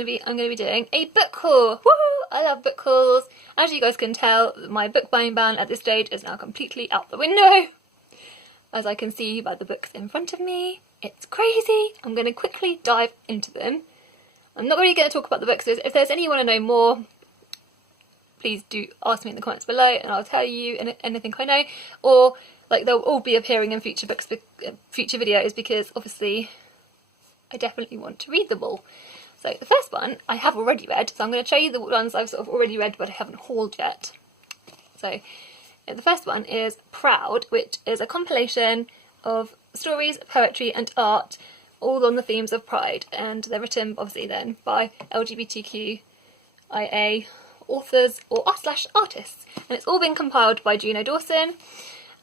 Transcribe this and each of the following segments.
I'm going to be doing a book haul. Woohoo! I love book hauls. As you guys can tell, my book buying ban at this stage is now completely out the window. As I can see by the books in front of me, it's crazy. I'm going to quickly dive into them. I'm not really going to talk about the books. If there's any you want to know more, please do ask me in the comments below and I'll tell you anything I know. Or like they'll all be appearing in future books, future videos, because obviously I definitely want to read them all. So the first one I have already read, so I'm going to show you the ones I've sort of already read but I haven't hauled yet. So the first one is Proud, which is a compilation of stories, poetry and art, all on the themes of pride, and they're written obviously then by LGBTQIA authors or /artists, and it's all been compiled by Juno Dawson,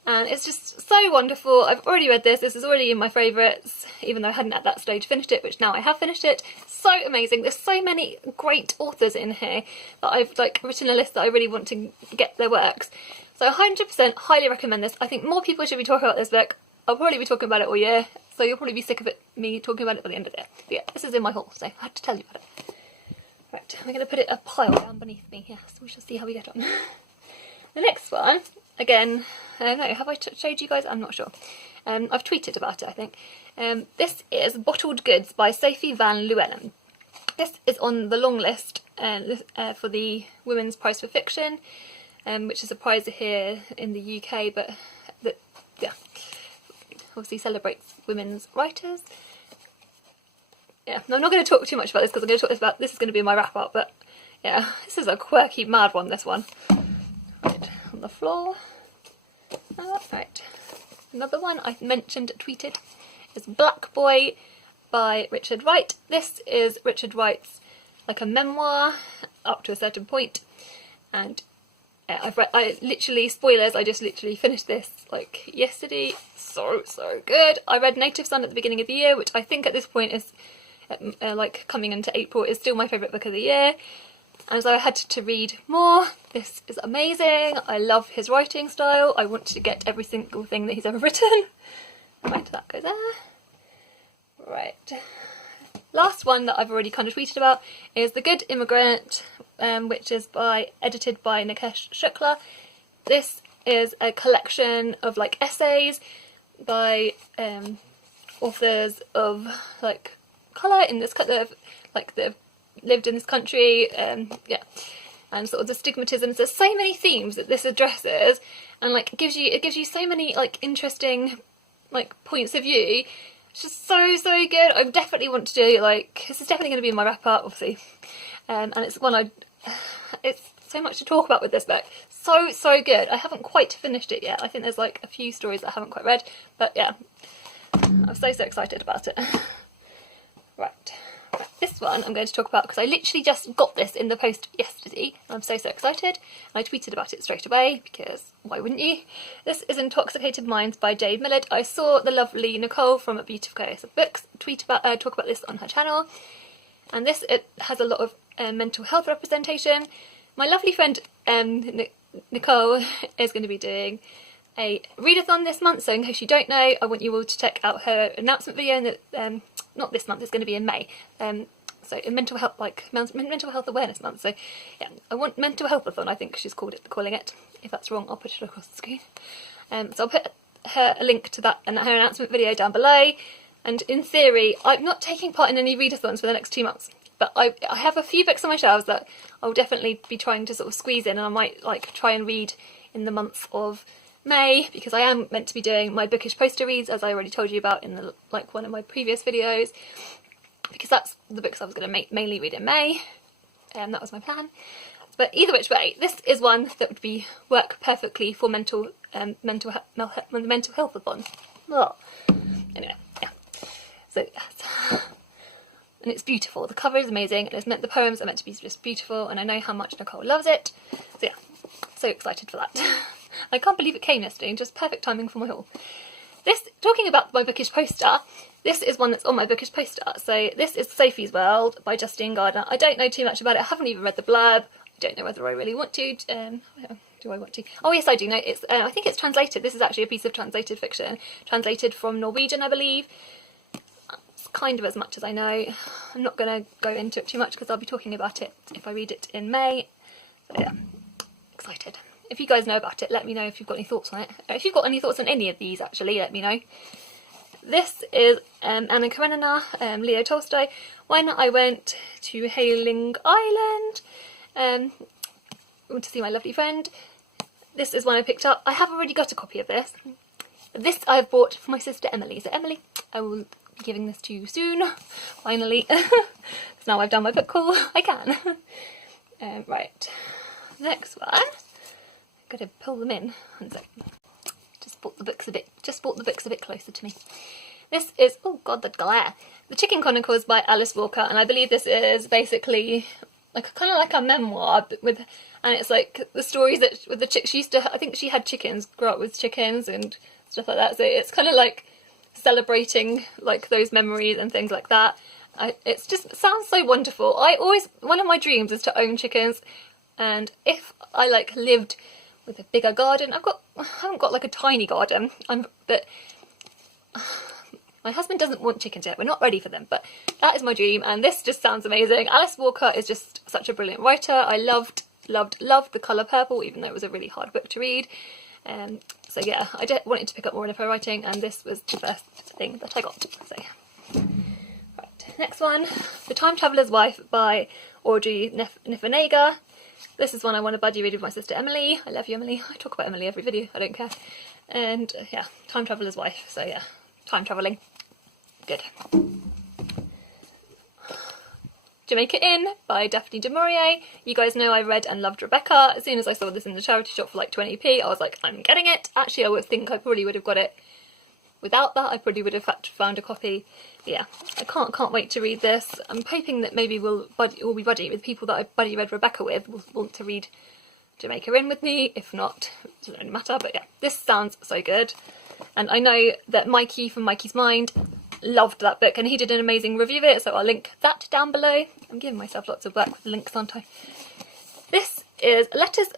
and it's just so wonderful. I've already read this. This is already in my favourites, even though I hadn't at that stage finished it, which now I have finished it. So amazing. There's so many great authors in here that I've like written a list that I really want to get their works. So 100% highly recommend this. I think more people should be talking about this book. I'll probably be talking about it all year, so you'll probably be sick of me talking about it by the end of the year. But yeah, this is in my haul, so I had to tell you about it. Right, I'm going to put it a pile down beneath me, yes, we shall see how we get on. The next one, again, I don't know, have I showed you guys? I'm not sure. I've tweeted about it, I think. This is Bottled Goods by Sophie van Llewellyn. This is on the long list for the Women's Prize for Fiction, which is a prize here in the UK, but yeah, obviously celebrates women's writers. Yeah, I'm not going to talk too much about this because I'm going to talk about this is going to be my wrap up, but yeah, this is a quirky, mad one, this one. Right, on the floor. Right, another one I mentioned, tweeted, is Black Boy by Richard Wright. This is Richard Wright's like a memoir up to a certain point, and yeah, I literally, spoilers, I just literally finished this like yesterday. So good. I read Native Son at the beginning of the year, which I think at this point is like coming into April is still my favourite book of the year, and so I had to read more. This is amazing. I love his writing style. I want to get every single thing that he's ever written. Right, that goes there. Right, last one that I've already kind of tweeted about is The Good Immigrant, which is edited by Nikesh Shukla. This is a collection of like essays by authors of like colour in this that have lived in this country, yeah, and sort of the stigmatisms. There's so many themes that this addresses, and like it gives you so many like interesting like points of view. It's just so good. I definitely want to do like, this is definitely going to be in my wrap up, obviously, and it's one it's so much to talk about with this book. So good. I haven't quite finished it yet. I think there's like a few stories that I haven't quite read, but yeah, I'm so excited about it. Right, this one I'm going to talk about because I literally just got this in the post yesterday. I'm so excited, and I tweeted about it straight away because why wouldn't you? This is Intoxicated Minds by Jade, Millard. I saw the lovely Nicole from A Beautiful Chaos of Books talk about this on her channel, and it has a lot of mental health representation. My lovely friend Nicole is going to be doing a readathon this month, so in case you don't know, I want you all to check out her announcement video, and not this month, it's going to be in May, so in mental health, like mental health awareness month. So yeah, I want mental healthathon, I think she's calling it. If that's wrong, I'll put it across the screen. So I'll put a link to that and her announcement video down below. And in theory, I'm not taking part in any readathons for the next 2 months, but I have a few books on my shelves that I'll definitely be trying to sort of squeeze in, and I might like try and read in the month of May, because I am meant to be doing my bookish poster reads, as I already told you about in the one of my previous videos, because that's the books I was going to mainly read in May, and that was my plan. But either which way, this is one that would work perfectly for mental healthathon. Oh. Anyway, yeah. So yes. And it's beautiful. The cover is amazing, and the poems are meant to be just beautiful, and I know how much Nicole loves it. So yeah, so excited for that. I can't believe it came yesterday, just perfect timing for my haul. Talking about my bookish poster, this is one that's on my bookish poster. So this is Sophie's World by Jostein Gaardner. I don't know too much about it. I haven't even read the blurb. I don't know whether I really want to. Do I want to? Oh yes, I do know. It's I think it's translated. This is actually a piece of translated fiction, translated from Norwegian, I believe. It's kind of as much as I know. I'm not going to go into it too much because I'll be talking about it if I read it in May. So yeah, excited. If you guys know about it, let me know if you've got any thoughts on it. If you've got any thoughts on any of these, actually, let me know. This is Anna Karenina, Leo Tolstoy. When I went to Hailing Island to see my lovely friend. This is one I picked up. I have already got a copy of this. This I've bought for my sister Emily. So Emily, I will be giving this to you soon, finally. So now I've done my book haul, I can. Right, next one. Got to pull them in. One sec. Just brought the books a bit closer to me. This is, oh god, the glare. The Chicken Chronicles by Alice Walker, and I believe this is basically like kind of like a memoir with, and it's like the stories that with the chick she used to. I think she had chickens, grew up with chickens and stuff like that. So it's kind of like celebrating like those memories and things like that. It's just sounds so wonderful. One of my dreams is to own chickens, and if I like lived with a bigger garden, I haven't got like a tiny garden, but my husband doesn't want chickens yet. We're not ready for them, but that is my dream, and this just sounds amazing. Alice Walker is just such a brilliant writer. I loved The Colour Purple, even though it was a really hard book to read. So yeah, I wanted to pick up more of her writing, and this was the first thing that I got. So yeah. Right, next one, The Time Traveller's Wife by Audrey Niffeneger. This is one I want to buddy read with my sister Emily. I love you, Emily. I talk about Emily every video, I don't care. And yeah, Time Traveller's Wife. So yeah, time travelling. Good. Jamaica Inn by Daphne du Maurier. You guys know I read and loved Rebecca. As soon as I saw this in the charity shop for like 20p, I was like, I'm getting it. Actually, I would think I probably would have got it without that. I probably would have found a copy. Yeah, I can't wait to read this. I'm hoping that maybe we'll be buddy with people that I buddy read Rebecca with. Will want to read Jamaica Inn with me. If not, it doesn't really matter. But yeah, this sounds so good. And I know that Mikey from Mikey's Mind loved that book, and he did an amazing review of it, so I'll link that down below. I'm giving myself lots of work with links, aren't I? This is Letters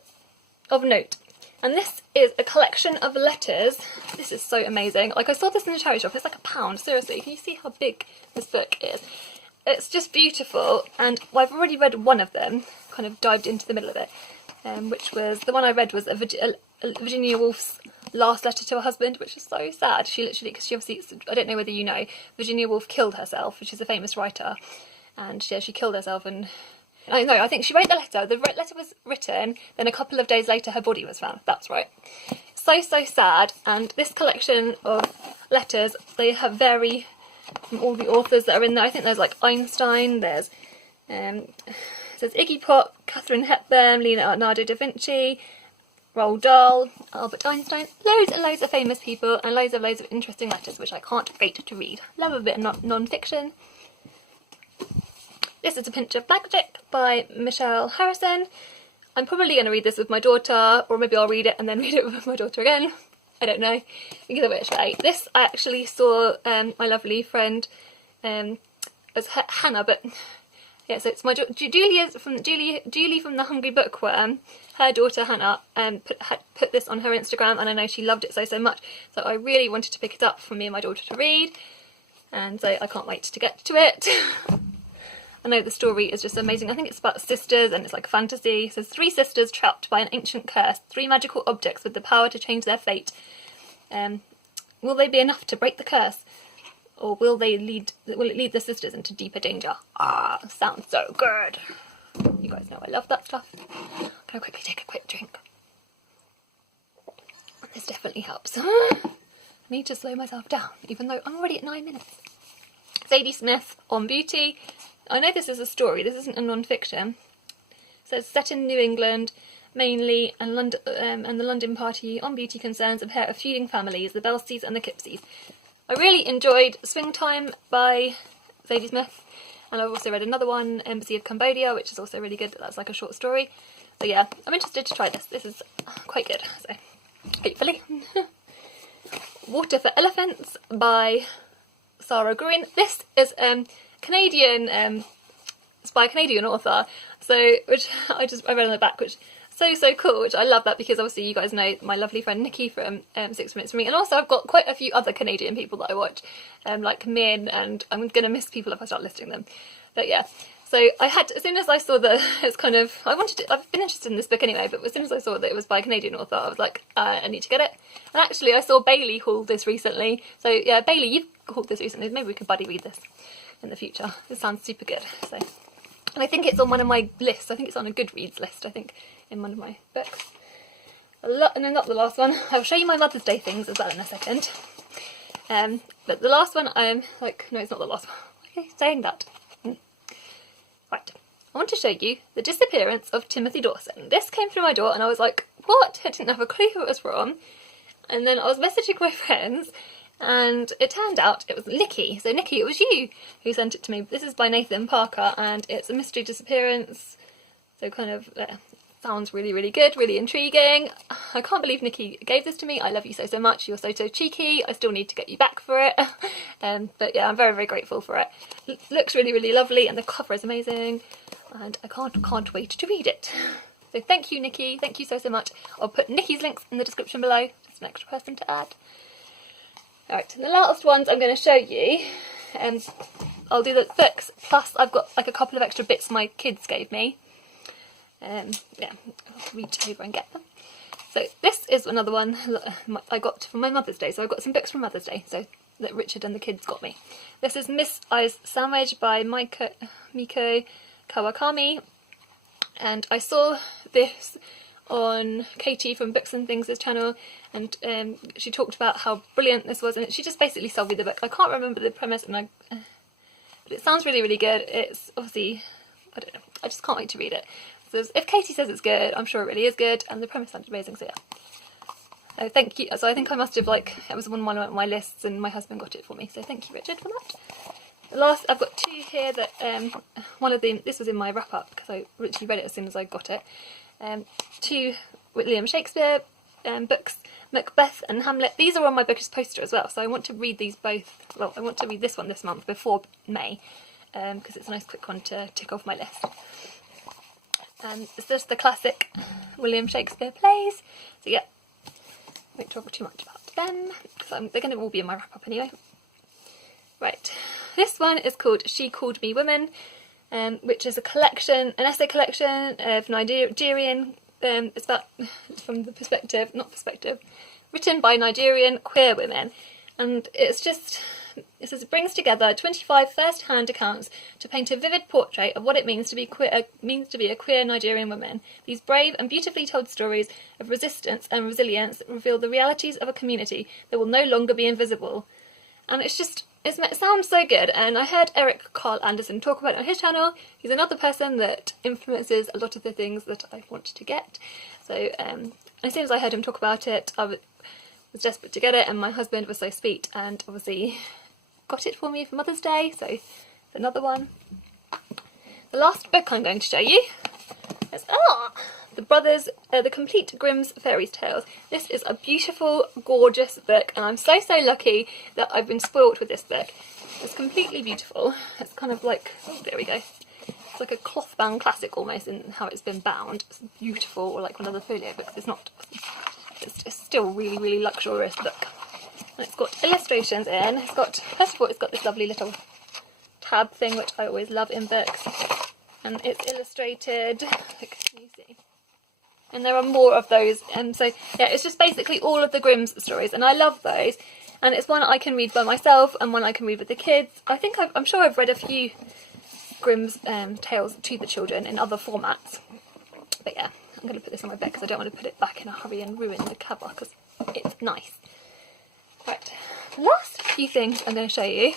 of Note, and this is a collection of letters. This is so amazing. Like, I saw this in the charity shop. It's like £1. Seriously, can you see how big this book is? It's just beautiful, and I've already read one of them, kind of dived into the middle of it, which was, the one I read was Virginia Woolf's last letter to her husband, which is so sad. She literally, because she obviously, I don't know whether you know, Virginia Woolf killed herself, which is a famous writer, and yeah, she killed herself, and I think she wrote the letter. The letter was written, then a couple of days later her body was found. That's right. So sad. And this collection of letters, they have vary from all the authors that are in there. I think there's like Einstein, there's Iggy Pop, Catherine Hepburn, Leonardo da Vinci, Roald Dahl, Albert Einstein, loads and loads of famous people, and loads of interesting letters, which I can't wait to read. Love a bit of non-fiction. This is A Pinch of Magic by Michelle Harrison. I'm probably going to read this with my daughter, or maybe I'll read it and then read it with my daughter again. I don't know. Either which way. This I actually saw my lovely friend as Hannah, but yeah, so it's my Julie from the Hungry Bookworm. Her daughter Hannah put this on her Instagram, and I know she loved it so much. So I really wanted to pick it up for me and my daughter to read, and so I can't wait to get to it. I know the story is just amazing. I think it's about sisters, and it's like fantasy. It says 3 sisters trapped by an ancient curse, 3 magical objects with the power to change their fate. Will they be enough to break the curse? Or will it lead the sisters into deeper danger? Ah, sounds so good. You guys know I love that stuff. I'm gonna quickly take a quick drink. This definitely helps. I need to slow myself down, even though I'm already at 9 minutes. Zadie Smith on beauty. I know this is a story, this isn't a non-fiction. So it's set in New England, mainly, and the London party on beauty concerns a pair of feuding families, the Belsies and the Kipsies. I really enjoyed Swing Time by Zadie Smith, and I've also read another one, Embassy of Cambodia, which is also really good. That's like a short story. But yeah, I'm interested to try this. This is quite good, so hopefully. Water for Elephants by Sara Gruen. This is Canadian, it's by a Canadian author, so which I read on the back, which so cool, which I love that, because obviously you guys know my lovely friend Nikki from 6 Minutes From Me, and also I've got quite a few other Canadian people that I watch, like Min, and I'm going to miss people if I start listing them. But yeah, so I had, as soon as I saw that it's kind of, I've been interested in this book anyway, but as soon as I saw that it was by a Canadian author, I was like, I need to get it. And actually I saw Bailey haul this recently, so yeah, Bailey, you've hauled this recently, maybe we could buddy read this in the future. This sounds super good. So, and I think it's on one of my lists. I think it's on a Goodreads list, I think, in one of my books. And then not the last one. I'll show you my Mother's Day things as well in a second. But the last one, I'm like, no, it's not the last one. Why are you saying that? Right. I want to show you The Disappearance of Timothy Dawson. This came through my door and I was like, what? I didn't have a clue who it was from. And then I was messaging my friends, and it turned out it was Nikki. So Nikki, it was you who sent it to me. This is by Nathan Parker, and it's a mystery disappearance. So kind of sounds really, really good, really intriguing. I can't believe Nikki gave this to me. I love you so, so much. You're so, so cheeky. I still need to get you back for it. But yeah, I'm very, very grateful for it. Looks really, really lovely, and the cover is amazing. And I can't wait to read it. So thank you, Nikki. Thank you so, so much. I'll put Nikki's links in the description below. Just an extra person to add. Alright, and the last ones I'm going to show you, I'll do the books, plus I've got like a couple of extra bits my kids gave me. Yeah, I'll reach over and get them. So this is another one I got from my Mother's Day. So I've got some books from Mother's Day, so that Richard and the kids got me. This is Miss I's Sandwich by Meiko Kawakami, and I saw this on Katie from Books and Things' channel, and she talked about how brilliant this was, and she just basically sold me the book. I can't remember the premise, and but it sounds really, really good. It's obviously, I don't know, I just can't wait to read it. So if Katie says it's good, I'm sure it really is good, and the premise sounded amazing, so yeah. So thank you. So I think I must have, like, it was on one of my lists, and my husband got it for me, so thank you, Richard, for that. The last, I've got two here that, one of them, this was in my wrap-up, because I literally read it as soon as I got it. Two William Shakespeare books, Macbeth and Hamlet. These are on my bookish poster as well, so I want to read these both. Well, I want to read this one this month before May, because it's a nice quick one to tick off my list. It's just the classic William Shakespeare plays, so yeah, I won't talk too much about them, because they're going to all be in my wrap-up anyway. Right, this one is called She Called Me Woman, which is a collection, an essay collection of Nigerian, it's about, from the perspective, written by Nigerian queer women, and it's just, it says it brings together 25 first-hand accounts to paint a vivid portrait of what it means to be a queer Nigerian woman. These brave and beautifully told stories of resistance and resilience reveal the realities of a community that will no longer be invisible. And it's just, it sounds so good, and I heard Eric Carl Anderson talk about it on his channel. He's another person that influences a lot of the things that I want to get. So as soon as I heard him talk about it, I was desperate to get it, and my husband was so sweet and obviously got it for me for Mother's Day, so it's another one. The last book I'm going to show you is The Brothers, The Complete Grimm's Fairy Tales. This is a beautiful, gorgeous book, and I'm so, so lucky that I've been spoilt with this book. It's completely beautiful. It's kind of like, oh, there we go. It's like a cloth-bound classic almost in how it's been bound. It's beautiful, like one of the folio books. It's not, it's still really, really luxurious book. And it's got illustrations in. It's got, first of all, it's got this lovely little tab thing, which I always love in books. And it's illustrated, like, can you see? And there are more of those, so yeah, it's just basically all of the Grimm's stories, and I love those, and it's one I can read by myself and one I can read with the kids. I think I'm sure I've read a few Grimm's tales to the children in other formats, but yeah, I'm going to put this on my bed because I don't want to put it back in a hurry and ruin the cover because it's nice. Right, last few things I'm going to show you,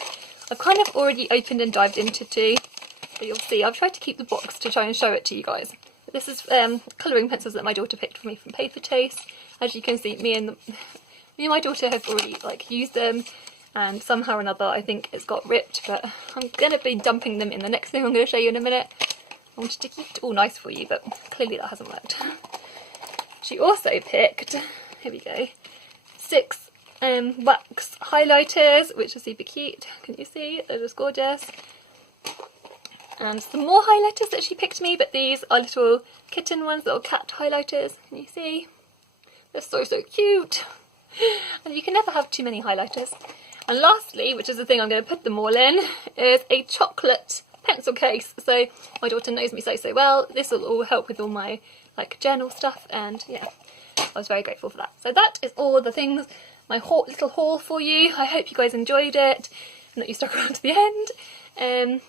I've kind of already opened and dived into two, but you'll see I've tried to keep the box to try and show it to you guys. This is colouring pencils that my daughter picked for me from Paper Chase. As you can see, me and my daughter have already used them, and somehow or another I think it's got ripped, but I'm going to be dumping them in the next thing I'm going to show you in a minute. I wanted to keep it all nice for you, but clearly that hasn't worked. She also picked, here we go, 6 wax highlighters, which are super cute. Can you see? They're just gorgeous. and some more highlighters that she picked me, but these are little kitten ones, little cat highlighters. Can you see? They're so, so cute. And you can never have too many highlighters. And lastly, which is the thing I'm going to put them all in, is a chocolate pencil case. So my daughter knows me so, so well. This will all help with all my like journal stuff, and yeah, I was very grateful for that. So that is all the things, my little haul for you. I hope you guys enjoyed it and that you stuck around to the end.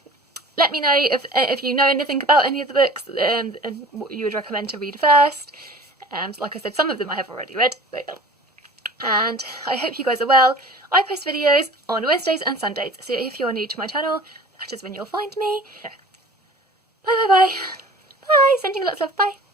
Let me know if you know anything about any of the books and what you would recommend to read first. Like I said, some of them I have already read. And I hope you guys are well. I post videos on Wednesdays and Sundays, so if you're new to my channel, that is when you'll find me. Bye bye bye. Bye, sending lots of love, bye.